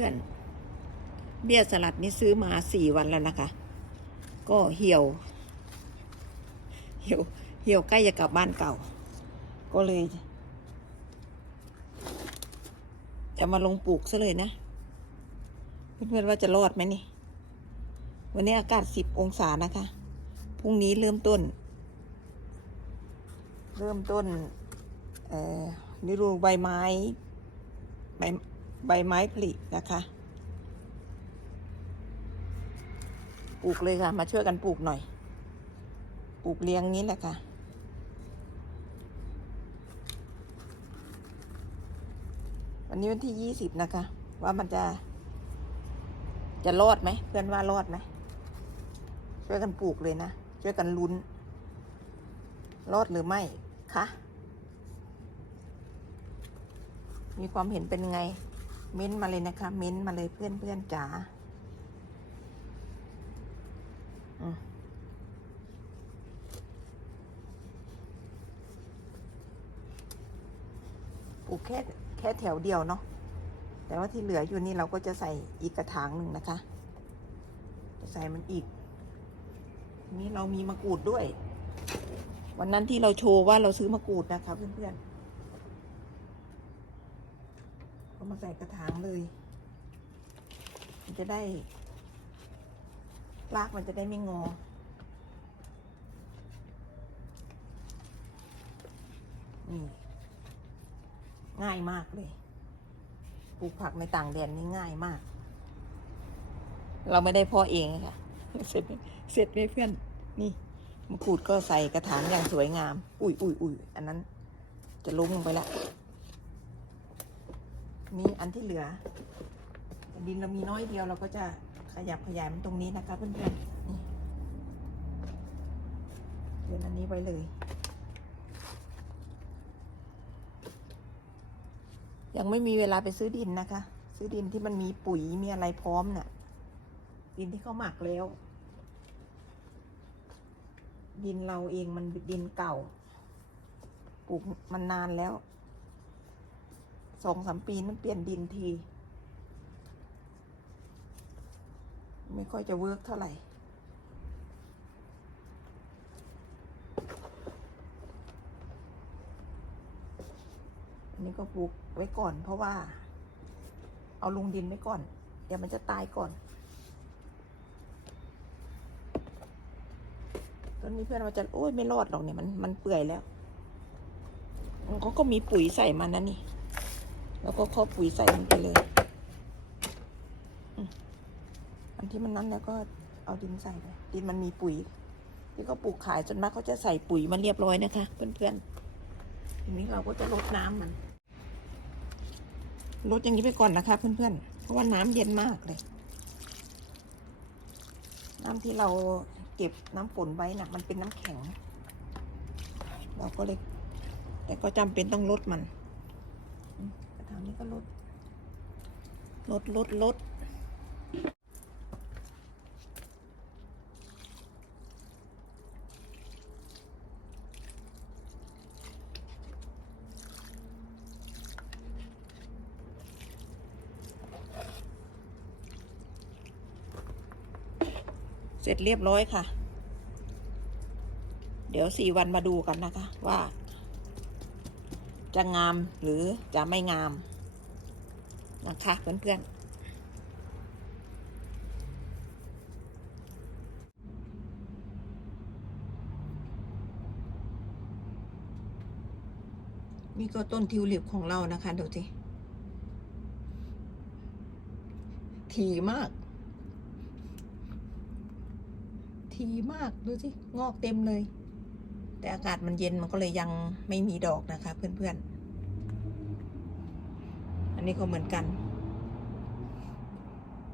พื่อนๆ เบี้ยสลัดนี่ซื้อมาสี่วันแล้วนะคะ ก็เหี่ยว เหี่ยว เหี่ยวใกล้จะกลับบ้านเก่า ก็เลย จะมาลงปลูกซะเลยนะ เพื่อนๆว่าจะรอดไหมนี่ วันนี้อากาศสิบองศานะคะ พรุ่งนี้เริ่มต้น เริ่มต้น เอ่อฤดูใบไม้ใบ ใบไม้ผลินะคะปลูกเลยค่ะ มาช่วยกันปลูกหน่อย ปลูกเลี้ยงนี้แหละค่ะ วันนี้วันที่ยี่สิบนะคะ ว่ามันจะ จะรอดไหม เพื่อนว่ารอดไหม ช่วยกันปลูกเลยนะ ช่วยกันลุ้น รอดหรือไม่คะ มีความเห็นเป็นไง เม้นต์มาเลยนะคะ เม้นต์มาเลยเพื่อนเพื่อนๆจ๋าปลูกแค่แค่แถวเดียวเนาะแต่ว่าที่เหลืออยู่นี่เราก็จะใส่อีกกระถางหนึ่งนะคะ จะใส่มันอีก นี่เรามีมะกรูดด้วย วันนั้นที่เราโชว์ว่าเราซื้อมะกรูดนะคะเพื่อนๆ ก็มาใส่กระถางเลย มันจะได้รากมันจะได้ไม่งอ นี่ ง่ายมากเลย ปลูกผักในต่างแดนนี่ง่ายมาก เราไม่ได้พ่อเองค่ะ เสร็จเสร็จไหมเพื่อน นี่มะกรูดก็ใส่กระถางอย่างสวยงาม อุ้ยอุ้ยอุ้ยอันนั้นจะล้มลงไปแล้ว นี่อันที่เหลือ ดินเรามีน้อยเดียวเราก็จะขยับขยายมันตรงนี้นะคะเพื่อนๆนี่เดินอันนี้ไว้เลย ยังไม่มีเวลาไปซื้อดินนะคะ ซื้อดินที่มันมีปุ๋ยมีอะไรพร้อมน่ะ ดินที่เขาหมักแล้ว ดินเราเองมันดินเก่า ปลูกมันนานแล้ว สองสามปีนั้นเปลี่ยนดินที ไม่ค่อยจะเวิร์กเท่าไหร่อันนี้ก็ปลูกไว้ก่อนเพราะว่า เอาลงดินไว้ก่อน เดี๋ยวมันจะตายก่อน ต้นนี้เพื่อนว่าจะโอ้ยไม่รอดหรอกเนี่ยมันมันเปื่อยแล้วมันเขาก็มีปุ๋ยใส่มันนะนี่ แล้วก็เข้าปุ๋ยใส่มันไปเลย อันที่มันนั้นแล้วก็เอาดินใส่ไปดินมันมีปุ๋ย ที่เขาปลูกขายจนมากเขาจะใส่ปุ๋ยมันเรียบร้อยนะคะ เพื่อนๆทีนี้เราก็จะลดน้ำมันลดอย่างนี้ไปก่อนนะคะ เพื่อนๆ เพราะว่าน้ำเย็นมากเลย น้ำที่เราเก็บน้ำฝนไว้นะ่ะ มันเป็นน้ำแข็ง เราก็เลยแต่ก็จำเป็นต้องลดมัน อืมกระถางนี้ก็ลด ลดลดลดเสร็จเรียบร้อยค่ะ เดี๋ยวสี่วันมาดูกันนะคะ ว่า จะงามหรือจะไม่งาม นะคะเพื่อนๆ นี่ก็ต้นทิวลิปของเรานะคะดูสิทีมาก ทีมากดูสิ งอกเต็มเลย แต่อากาศมันเย็นมันก็เลยยังไม่มีดอกนะคะ เพื่อนๆ อันนี้ก็เหมือนกัน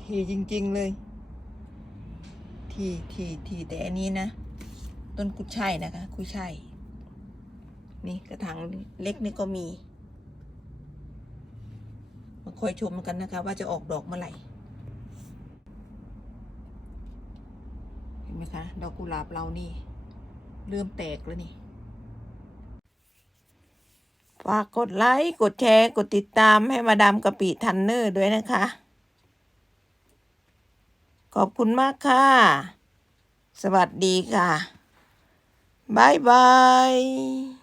ทีจริง ๆ เลย ทีทีทีแต่อันนี้นะ ต้นกุยช่ายนะคะ กุยช่ายนี่กระถางเล็กนี่ก็มีมาคอยชมกันนะคะ ว่าจะออกดอกเมื่อไหร่เห็นไหมคะ ดอกกุหลาบเรานี่ เริ่มแตกแล้วนี่ฝากกดไลค์ กดแชร์ กดติดตามให้มาดามกะปิทันเนอร์ด้วยนะคะ ขอบคุณมากค่ะ สวัสดีค่ะ บ๊ายบาย